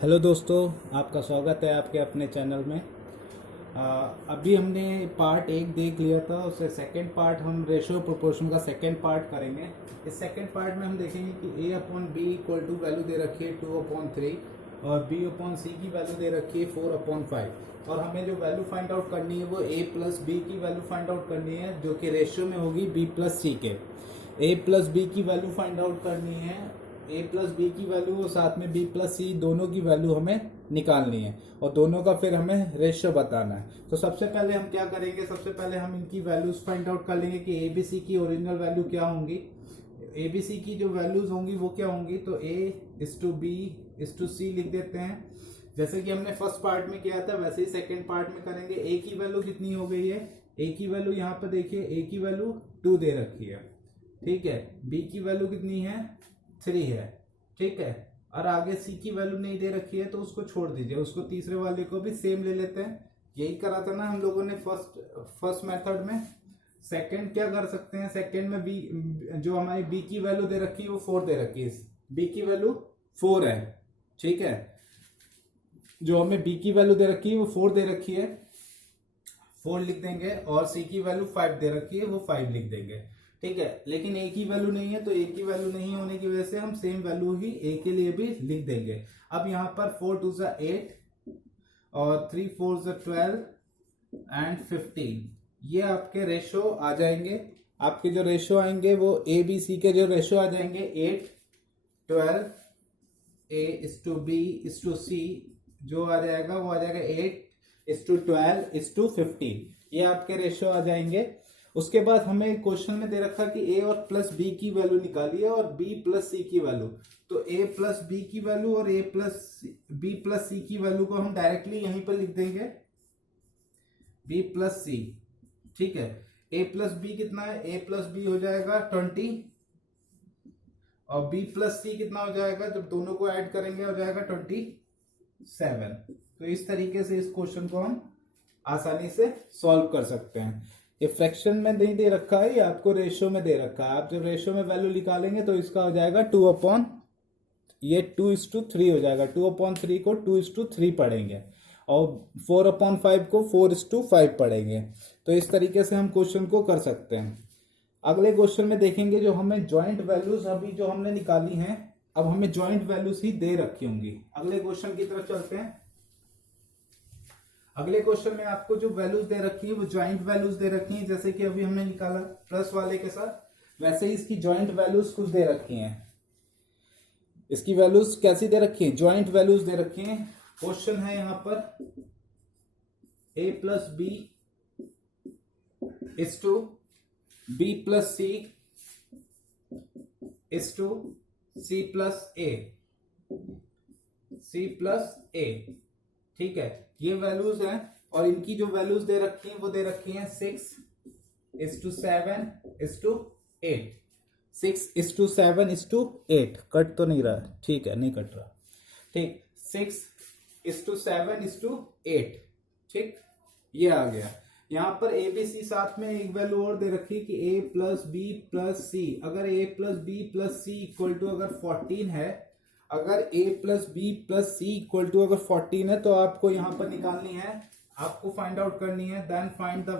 Hello दोस्तों, आपका स्वागत है आपके अपने चैनल में। अभी हमने पार्ट एक देख लिया था, उससे सेकंड पार्ट हम रेशियो प्रोपोर्शन का सेकंड पार्ट करेंगे। इस सेकंड पार्ट में हम देखेंगे कि a upon B equal to value दे रखी है 2/3 और b अपॉन सी की वैल्यू दे रखी है 4/5 और हमें जो वैल्यू फाइंड आउट करनी है वो a प्लस बी की वैल्यू फाइंड आउट करनी है, जो कि रेशियो में होगी b प्लस सी के। a प्लस बी की वैल्यू फाइंड आउट करनी है, a प्लस बी की वैल्यू और साथ में b प्लस सी दोनों की वैल्यू हमें निकालनी है और दोनों का फिर हमें रेशियो बताना है। तो सबसे पहले हम क्या करेंगे, सबसे पहले हम इनकी वैल्यूज फाइंड आउट कर लेंगे कि a b c की ओरिजिनल वैल्यू क्या होंगी। a b c की जो वैल्यूज होंगी वो क्या होंगी, तो a:b:c लिख देते हैं। जैसे कि हमने फर्स्ट पार्ट में किया था वैसे ही सेकेंड पार्ट में करेंगे। a की वैल्यू कितनी हो गई है, a की वैल्यू यहाँ पर देखिए, a की वैल्यू 2 दे रखी है, ठीक है। b की वैल्यू कितनी है, 3 है, ठीक है। और आगे सी की वैल्यू नहीं दे रखी है तो उसको छोड़ दीजिए, उसको तीसरे वाले को भी सेम ले लेते हैं। यही करा था ना हम लोगों ने फर्स्ट मेथड में। सेकंड क्या कर सकते हैं, सेकंड में बी, जो हमारी बी की वैल्यू दे रखी है वो 4 दे रखी है, बी की वैल्यू 4 है, ठीक है। जो हमें बी की वैल्यू दे रखी है वो 4 दे रखी है, 4 लिख देंगे, और सी की वैल्यू 5 दे रखी है वो 5 लिख देंगे, ठीक है। लेकिन ए की वैल्यू नहीं है तो ए की वैल्यू नहीं होने की वजह से हम सेम वैल्यू ही ए के लिए भी लिख देंगे। अब यहाँ पर 4 2 8 और 3 4 12 एंड 15, ये आपके रेशो आ जाएंगे। आपके जो रेशो आएंगे वो ए बी सी के जो रेशो आ जाएंगे 8 12 a:b:c, जो आ जाएगा वो आ जाएगा 8:12:15, ये आपके रेशियो आ जाएंगे। उसके बाद हमें क्वेश्चन में दे रखा कि a और प्लस b की वैल्यू निकालिए और b प्लस c की वैल्यू। तो a प्लस b की वैल्यू और a plus b plus c की वैल्यू को हम डायरेक्टली यहीं पर लिख देंगे, b प्लस c, ठीक है। a प्लस b कितना है, a प्लस b हो जाएगा 20 और b प्लस c कितना हो जाएगा, जब दोनों को ऐड करेंगे हो जाएगा 27। तो इस तरीके से इस क्वेश्चन को हम आसानी से सॉल्व कर सकते हैं। ये फ्रैक्शन में नहीं दे रखा है, ये आपको रेशियो में दे रखा है। आप जब रेशियो में वैल्यू निकालेंगे तो इसका हो जाएगा 2/3 हो जाएगा। 2/3 को 2:3 पढ़ेंगे और 4/5 को 4:5 पढ़ेंगे। तो इस तरीके से हम क्वेश्चन को कर सकते हैं। अगले क्वेश्चन में देखेंगे जो हमें ज्वाइंट वैल्यूज अभी जो हमने निकाली हैं, अब हमें ज्वाइंट वैल्यूज ही दे रखी होंगी। अगले क्वेश्चन की तरफ चलते हैं। अगले क्वेश्चन में आपको जो वैल्यूज दे रखी है वो ज्वाइंट वैल्यूज दे रखी हैं, जैसे कि अभी हमने निकाला प्लस वाले के साथ, वैसे ही इसकी ज्वाइंट वैल्यूज कुछ दे रखी हैं। इसकी वैल्यूज कैसी दे रखी हैं, ज्वाइंट वैल्यूज दे रखी हैं। क्वेश्चन है यहां पर a plus B is to b plus C is to c plus A, ठीक है। ये वैल्यूज हैं और इनकी जो वैल्यूज दे रखी हैं वो दे रखी हैं 6:7:8, 6:7:8। कट तो नहीं रहा, ठीक है, नहीं कट रहा, ठीक। 6:7:8, ठीक, ये आ गया। यहाँ पर ए बी सी साथ में एक वैल्यू और दे रखी है कि a plus B plus C. अगर a plus B plus C equal to अगर 14 है, अगर a plus B plus C equal to अगर 14 है तो आपको यहां पर निकालनी है, आपको फाइंड आउट करनी है। Then find the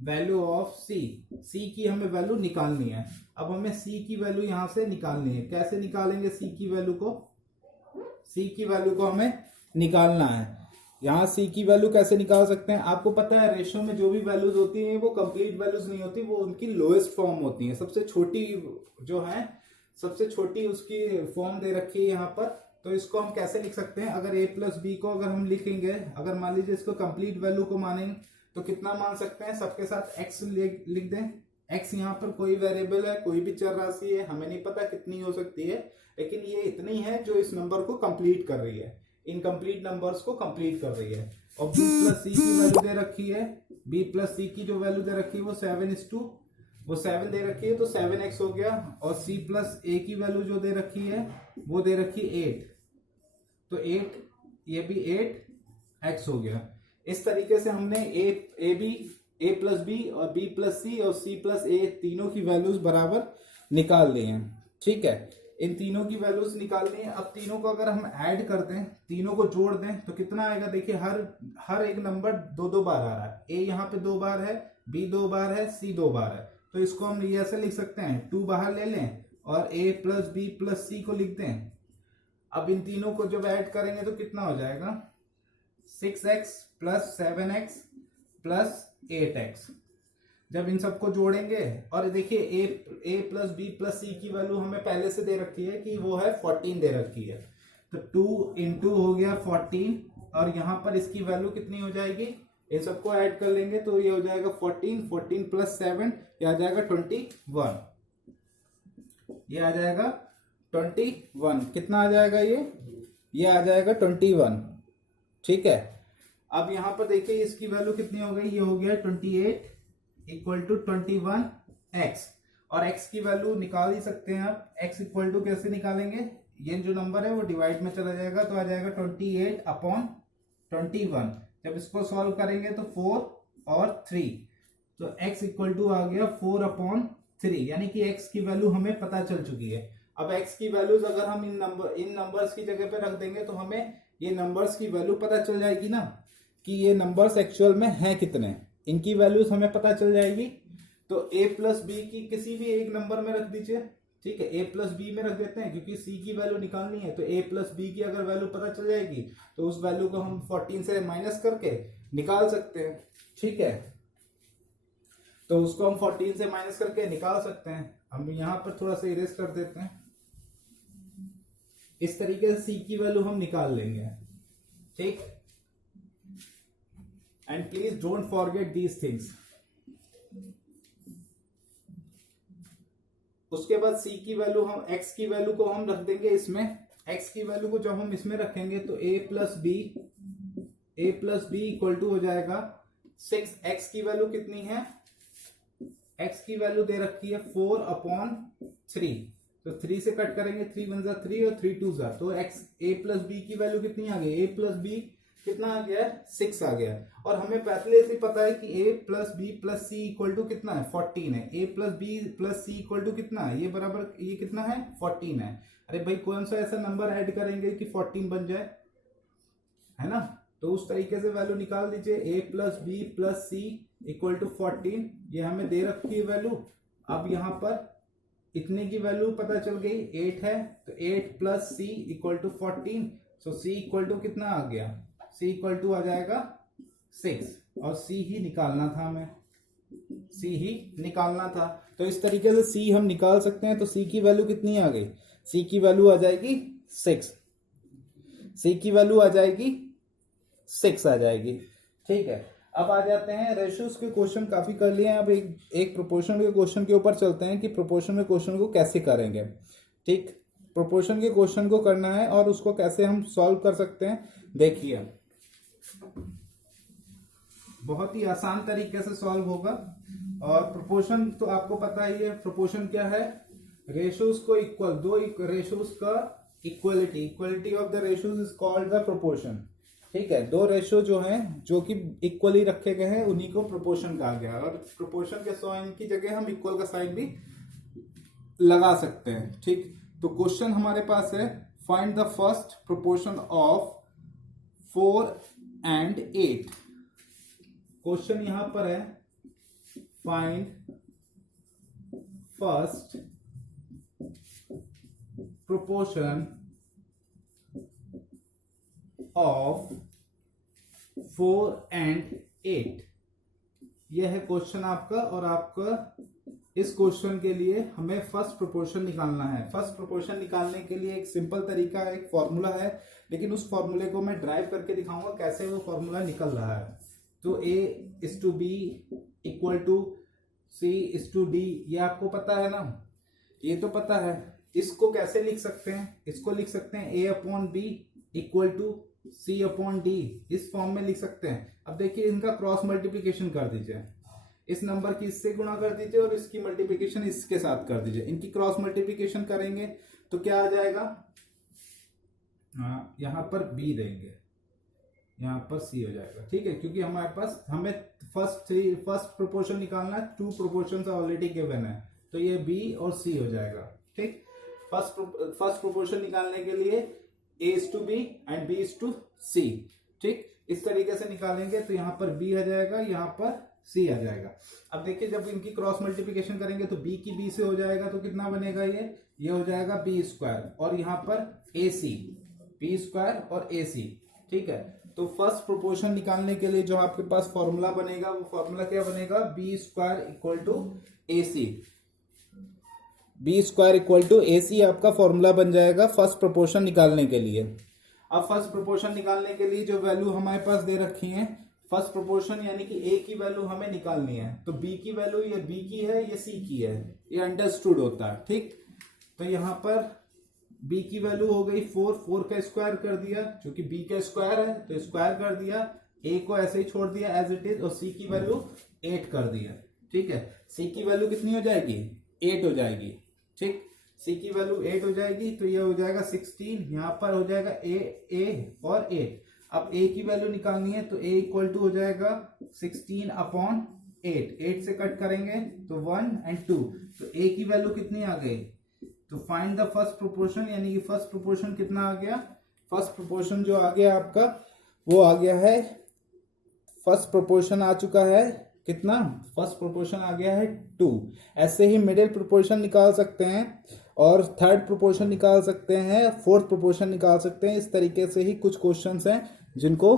value of C की हमें वैल्यू निकालनी है। अब हमें सी की वैल्यू यहां से निकालनी है। कैसे निकालेंगे सी की वैल्यू को हमें निकालना है। यहाँ सी की वैल्यू कैसे निकाल सकते हैं, आपको पता है रेशियो में जो भी वैल्यूज होती हैं वो कंप्लीट वैल्यूज नहीं होती, वो उनकी लोएस्ट फॉर्म होती है। सबसे छोटी जो है, सबसे छोटी उसकी फॉर्म दे रखी है यहाँ पर। तो इसको हम कैसे लिख सकते हैं, अगर a प्लस बी को अगर हम लिखेंगे, अगर मान लीजिए इसको कंप्लीट वैल्यू को मानेंगे तो कितना मान सकते हैं, सबके साथ x लिख दें। x यहाँ पर कोई वेरिएबल है, कोई भी चर राशि है, हमें नहीं पता कितनी हो सकती है, लेकिन ये इतनी है जो इस नंबर को कंप्लीट कर रही है, इनकम्प्लीट नंबर्स को कंप्लीट कर रही है। और b प्लस सी की वैल्यू दे रखी है, b प्लस सी की जो वैल्यू दे रखी है वो 7 दे रखी है, तो 7x हो गया। और c प्लस a की वैल्यू जो दे रखी है वो दे रखी 8, तो 8 ये भी 8x हो गया। इस तरीके से हमने A B A plus B और बी प्लस सी और सी प्लस ए तीनों की वैल्यूज बराबर निकाल ली हैं। ठीक है, इन तीनों की वैल्यूज निकाल ली हैं। अब तीनों को अगर हम ऐड कर दें, तीनों को जोड़ दें तो कितना आएगा? देखिए हर एक नंबर दो दो बार आ रहा है। ए यहाँ पे 2 बार है, बी 2 बार है, सी 2 बार है। तो इसको हम ये ऐसे लिख सकते हैं, 2 बाहर ले लें और ए प्लस बी प्लस सी को लिख दें। अब इन तीनों को जब ऐड करेंगे तो कितना हो जाएगा? 6x plus 7x plus 8x। जब इन सबको जोड़ेंगे और देखिए ए प्लस बी प्लस सी की वैल्यू हमें पहले से दे रखी है कि वो है 14 दे रखी है। तो 2 इंटू हो गया 14 और यहाँ पर इसकी वैल्यू कितनी हो जाएगी? इन सबको ऐड कर लेंगे तो ये हो जाएगा 14 प्लस 7 ये आ जाएगा 21। ये आ जाएगा 21। कितना आ जाएगा ये आ जाएगा 21। ठीक है, अब यहाँ पर देखिए इसकी वैल्यू कितनी हो गई? ये हो गया 28 इक्वल टू 21x। और x की वैल्यू निकाल ही सकते हैं आप। x इक्वल टू कैसे निकालेंगे? ये जो नंबर है वो डिवाइड में चला जाएगा तो आ जाएगा 28 अपॉन 21। जब इसको सॉल्व करेंगे तो 4 और 3, तो x इक्वल टू आ गया 4 अपॉन 3, यानी कि x की वैल्यू हमें पता चल चुकी है। अब x की वैल्यूज अगर हम इन नंबर्स की जगह पे रख देंगे तो हमें ये नंबर्स की वैल्यू पता चल जाएगी ना, कि ये नंबर्स एक्चुअल में हैं कितने, इनकी वैल्यूज हमें पता चल जाएगी। तो a प्लस बी की किसी भी एक नंबर में रख दीजिए। ठीक है, a प्लस बी में रख देते हैं क्योंकि c की वैल्यू निकालनी है। तो a प्लस बी की अगर वैल्यू पता चल जाएगी तो उस वैल्यू को हम 14 से माइनस करके निकाल सकते हैं। ठीक है, तो उसको हम 14 से माइनस करके निकाल सकते हैं। हम यहाँ पर थोड़ा सा इरेज कर देते हैं। इस तरीके से c की वैल्यू हम निकाल लेंगे। ठीक, and please don't forget these things. उसके बाद c की वैल्यू हम x की वैल्यू को हम रख देंगे इसमें। x की वैल्यू को जब हम इसमें रखेंगे तो a plus B equal to हो जाएगा 6। x की वैल्यू कितनी है? x की वैल्यू दे रखी है 4 अपॉन 3। तो 3 से कट करेंगे, 3 वन जा 3 और 3 टू जा, तो a प्लस बी की वैल्यू कितनी आ गई? a प्लस बी कितना आ गया? 6 आ गया। और हमें पहले से पता है कि a plus B plus C equal to कितना है? 14 है। a plus B plus C equal to कितना है? ये बराबर ये कितना है? 14 है। अरे भाई कौन सा ऐसा नंबर ऐड करेंगे कि 14 बन जाए, है ना? तो उस तरीके से वैल्यू निकाल दीजिए। a plus B plus C equal to 14, ये हमें दे रखी है वैल्यू। अब यहाँ पर इतने की वैल्यू पता चल गई, 8 है, तो 8 plus C equal to 14। So C equal to कितना आ गया? c इक्वल टू आ जाएगा 6 और c ही निकालना था हमें, c ही निकालना था। तो इस तरीके से c हम निकाल सकते हैं। तो c की वैल्यू कितनी आ गई? c की वैल्यू आ जाएगी 6। c की वैल्यू आ जाएगी 6 आ जाएगी। ठीक है, अब आ जाते हैं रेशियोज के क्वेश्चन काफी कर लिए हैं। अब एक प्रोपोर्शन के क्वेश्चन के ऊपर चलते हैं कि प्रोपोर्शन के क्वेश्चन को कैसे करेंगे। ठीक, प्रोपोर्शन के क्वेश्चन को करना है और उसको कैसे हम सॉल्व कर सकते हैं। देखिए, बहुत ही आसान तरीके से सॉल्व होगा। और प्रोपोर्शन तो आपको पता ही है, प्रोपोर्शन क्या है? रेशियोज को इक्वल, दो रेशियोज का equality of the ratios is called the proportion. ठीक है, दो रेशियो जो हैं जो कि इक्वली रखे गए हैं उन्हीं को प्रोपोर्शन कहा गया है। और प्रोपोर्शन के साइन की जगह हम इक्वल का साइन भी लगा सकते हैं। ठीक, तो क्वेश्चन हमारे पास है, find the first proportion of 4 and 8। Question यहां पर है, find first proportion of 4 and 8। यह है क्वेश्चन आपका। और आपका इस क्वेश्चन के लिए हमें फर्स्ट प्रोपोर्शन निकालना है। फर्स्ट प्रोपोर्शन निकालने के लिए एक सिंपल तरीका, एक फॉर्मूला है, लेकिन उस फॉर्मूले को मैं ड्राइव करके दिखाऊंगा कैसे वो फॉर्मूला निकल रहा है। तो a/b इक्वल टू c/d, ये आपको पता है ना, ये तो पता है। इसको कैसे लिख सकते हैं? इसको लिख सकते हैं a/b इक्वल टू c/d, इस फॉर्म में लिख सकते हैं। अब देखिए, इनका क्रॉस मल्टीप्लीकेशन कर दीजिए। इस नंबर की इससे गुणा कर दीजिए और इसकी मल्टीप्लीकेशन इसके साथ कर दीजिए। इनकी क्रॉस मल्टीप्लीकेशन करेंगे तो क्या आ जाएगा? यहां पर b देंगे, यहाँ पर सी हो जाएगा। ठीक है, क्योंकि हमारे पास हमें फर्स्ट प्रोपोर्शन निकालना है, 2 प्रोपोर्शन ऑलरेडी गिवन है, तो ये बी और सी हो जाएगा। ठीक, फर्स्ट प्रोपोर्शन निकालने के लिए a is to b and b is to c। ठीक, इस तरीके से निकालेंगे तो यहाँ पर b आ जाएगा, यहाँ पर c आ जाएगा। अब देखिए जब इनकी क्रॉस मल्टीप्लिकेशन करेंगे तो b की b से हो जाएगा, तो कितना बनेगा, ये हो जाएगा b स्क्वायर और यहाँ पर ac, b स्क्वायर और ac। ठीक है, तो फर्स्ट प्रोपोर्शन निकालने के लिए जो आपके पास फॉर्मूला बनेगा वो फॉर्मूला क्या बनेगा, b square equal to ac। B square equal to A C आपका फॉर्मूला बन जाएगा फर्स्ट प्रोपोर्शन निकालने के लिए। अब फर्स्ट प्रोपोर्शन निकालने के लिए जो वैल्यू हमारे पास दे रखी है, फर्स्ट प्रोपोर्शन यानी कि ए की वैल्यू हमें निकालनी है, तो बी की वैल्यू ये बी की है, ये सी की है, ये अंडरस्टूड होता है। ठीक, तो यहाँ पर बी की वैल्यू हो गई 4 का स्क्वायर कर दिया, क्योंकि बी का स्क्वायर है तो स्क्वायर कर दिया, ए को ऐसे ही छोड़ दिया एज इट इज, और सी की वैल्यू 8 कर दिया। ठीक है, सी की वैल्यू कितनी हो जाएगी, 8 हो जाएगी। ठीक, सी की वैल्यू 8 हो जाएगी, तो ये हो जाएगा 16, यहाँ पर हो जाएगा ए और 8। अब ए की वैल्यू निकालनी है तो ए इक्वल टू हो जाएगा 16/8, 8 से कट करेंगे तो 1 एंड 2, तो ए की वैल्यू कितनी आ गई, तो फाइंड द फर्स्ट प्रोपोर्शन, यानी कि फर्स्ट प्रोपोर्शन कितना आ गया, फर्स्ट प्रोपोर्शन जो आ गया आपका वो आ गया है, फर्स्ट प्रोपोर्शन आ चुका है कितना, फर्स्ट प्रोपोर्शन आ गया है 2। ऐसे ही मिडिल प्रोपोर्शन निकाल सकते हैं और थर्ड प्रोपोर्शन निकाल सकते हैं, फोर्थ प्रोपोर्शन निकाल सकते हैं। इस तरीके से ही कुछ क्वेश्चंस हैं जिनको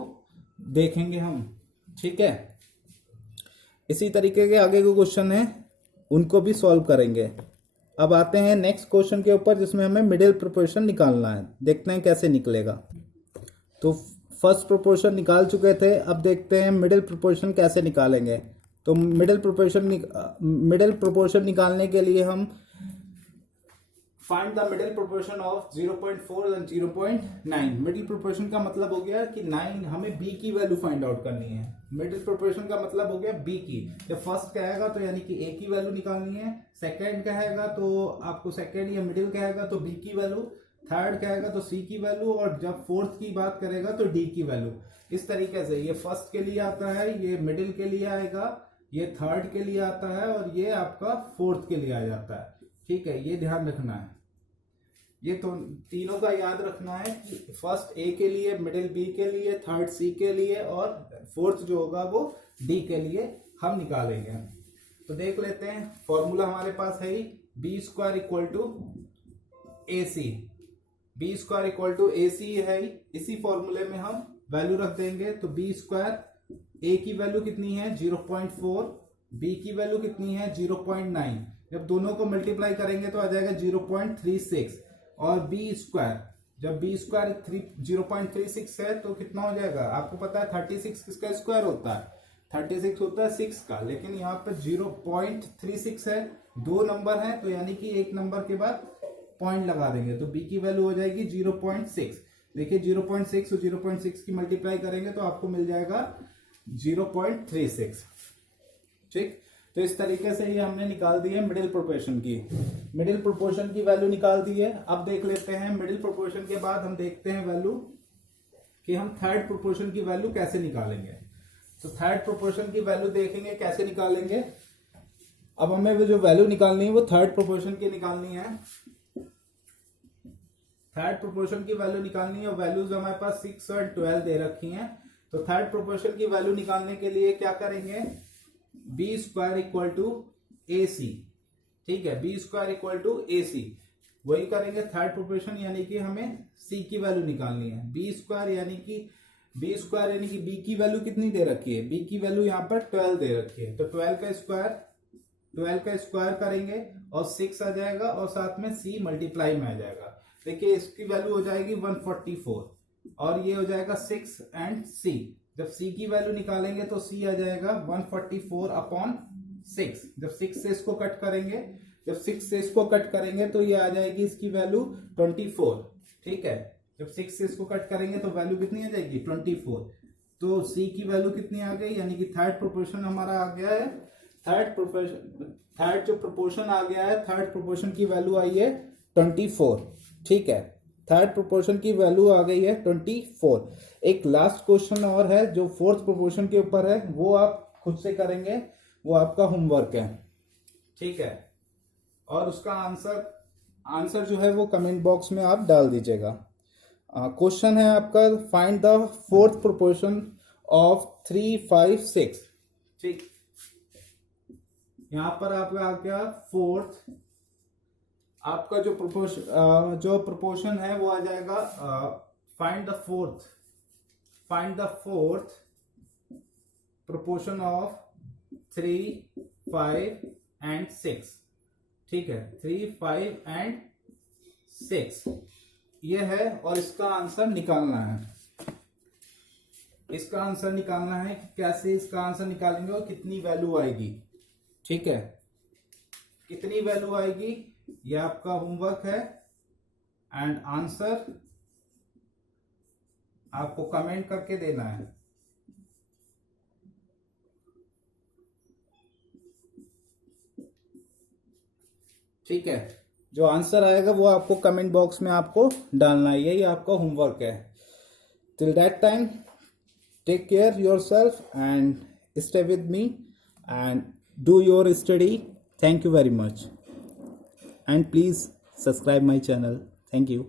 देखेंगे हम। ठीक है, इसी तरीके के आगे के क्वेश्चन हैं उनको भी सॉल्व करेंगे। अब आते हैं नेक्स्ट क्वेश्चन के ऊपर जिसमें हमें मिडिल प्रोपोर्शन निकालना है, देखते हैं कैसे निकलेगा। तो फर्स्ट प्रोपोर्शन निकाल चुके थे, अब देखते हैं मिडिल प्रोपोर्शन कैसे निकालेंगे। तो मिडिल प्रोपोर्शन निकालने के लिए हम find the middle proportion of 0.4 and 0.9। Middle proportion का मतलब हो गया कि 9, हमें b की वैल्यू फाइंड आउट करनी है। मिडिल प्रोपोर्शन का मतलब हो गया b की, जब फर्स्ट कहेगा तो यानी कि a की वैल्यू निकालनी है, सेकंड कहेगा तो आपको सेकंड या मिडिल कहेगा तो b की वैल्यू, थर्ड कहेगा तो सी की वैल्यू, और जब फोर्थ की बात करेगा तो डी की वैल्यू। इस तरीके से ये फर्स्ट के लिए आता है, ये मिडिल के लिए आएगा, ये थर्ड के लिए आता है और ये आपका फोर्थ के लिए आ जाता है। ठीक है, ये ध्यान रखना है, ये तो तीनों का याद रखना है कि फर्स्ट ए के लिए, मिडिल बी के लिए, थर्ड सी के लिए और फोर्थ जो होगा वो डी के लिए हम निकालेंगे। तो देख लेते हैं, फॉर्मूला हमारे पास है ही, B square equal to A C, B square equal to A C है, इसी फॉर्मूले में हम वैल्यू रख देंगे। तो बी स्क्वायर, ए की वैल्यू कितनी है 0.4, बी की वैल्यू कितनी है 0.9, जब दोनों को मल्टीप्लाई करेंगे तो आ जाएगा 0.36, और बी स्क्वायर, जब बी स्क्वायर 0.36 है तो कितना हो जाएगा, आपको पता है 36 किसका स्क्वायर होता है, 36 होता है 6 का, लेकिन यहाँ पे 0.36 है, 2 नंबर है तो यानी कि एक नंबर के बाद पॉइंट लगा देंगे, तो b की वैल्यू हो जाएगी 0.6। देखिए 0.6 और 0.6 की मल्टीप्लाई करेंगे तो आपको मिल जाएगा 0.36। ठीक, तो इस तरीके से ये हमने निकाल दी है मिडिल प्रोपोर्शन की, मिडिल प्रोपोर्शन की वैल्यू निकाल दी है। अब देख लेते हैं मिडिल प्रोपोर्शन के बाद हम देखते हैं वैल्यू कि हम थर्ड प्रोपोर्शन की वैल्यू कैसे निकालेंगे। तो थर्ड प्रोपोर्शन की वैल्यू देखेंगे कैसे निकालेंगे। अब हमें वो जो वैल्यू निकालनी है वो थर्ड प्रोपोर्शन की निकालनी है, थर्ड प्रोपोर्शन की वैल्यू निकालनी है। वैल्यूज हमारे पास 6 और 12 दे रखी हैं। तो थर्ड प्रोपोर्शन की वैल्यू निकालने के लिए क्या करेंगे, B square equal to A सी। ठीक है, B square equal to A सी, वही करेंगे थर्ड प्रोपोर्शन, यानी कि हमें सी की वैल्यू निकालनी है। बी स्क्वायर यानी कि बी की वैल्यू कितनी दे रखी है, बी की वैल्यू यहाँ पर 12 दे रखी है, तो 12 का स्क्वायर करेंगे और 6 आ जाएगा और साथ में सी मल्टीप्लाई में आ जाएगा। देखिए इसकी वैल्यू हो जाएगी 144 और ये हो जाएगा 6 एंड सी। जब सी की वैल्यू निकालेंगे तो सी आ जाएगा 144/6। जब 6 से इसको कट करेंगे तो ये आ जाएगी इसकी वैल्यू 24। ठीक है, जब 6 से इसको कट करेंगे तो वैल्यू कितनी आ जाएगी 24। तो सी की वैल्यू कितनी आ गई, यानी कि थर्ड प्रोपोर्शन हमारा आ गया है, थर्ड जो प्रोपोर्शन आ गया है, थर्ड प्रोपोर्शन की वैल्यू आई है 24। ठीक है, थर्ड प्रोपोर्शन की वैल्यू आ गई है 24। एक लास्ट क्वेश्चन और है जो फोर्थ प्रोपोर्शन के ऊपर है, वो आप खुद से करेंगे, वो आपका होमवर्क है, ठीक है। और उसका आंसर जो है वो कमेंट बॉक्स में आप डाल दीजिएगा। क्वेश्चन है आपका, find the fourth proportion of 3, 5, 6। ठीक, यहां पर आपका आ गया फोर्थ, आपका जो प्रोपोर्शन है वो आ जाएगा, find the fourth proportion of 3, 5 and 6। ठीक है, 3, 5 एंड 6 ये है, और इसका आंसर निकालना है। इसका आंसर निकालना है कि कैसे इसका आंसर निकालेंगे और कितनी वैल्यू आएगी। ठीक है, कितनी वैल्यू आएगी ये आपका होमवर्क है, एंड आंसर आपको कमेंट करके देना है। ठीक है, जो आंसर आएगा वो आपको कमेंट बॉक्स में आपको डालना है, यही आपका होमवर्क है। Till that time, take care yourself and stay with me and do your study. Thank you very much, and please subscribe my channel. Thank you.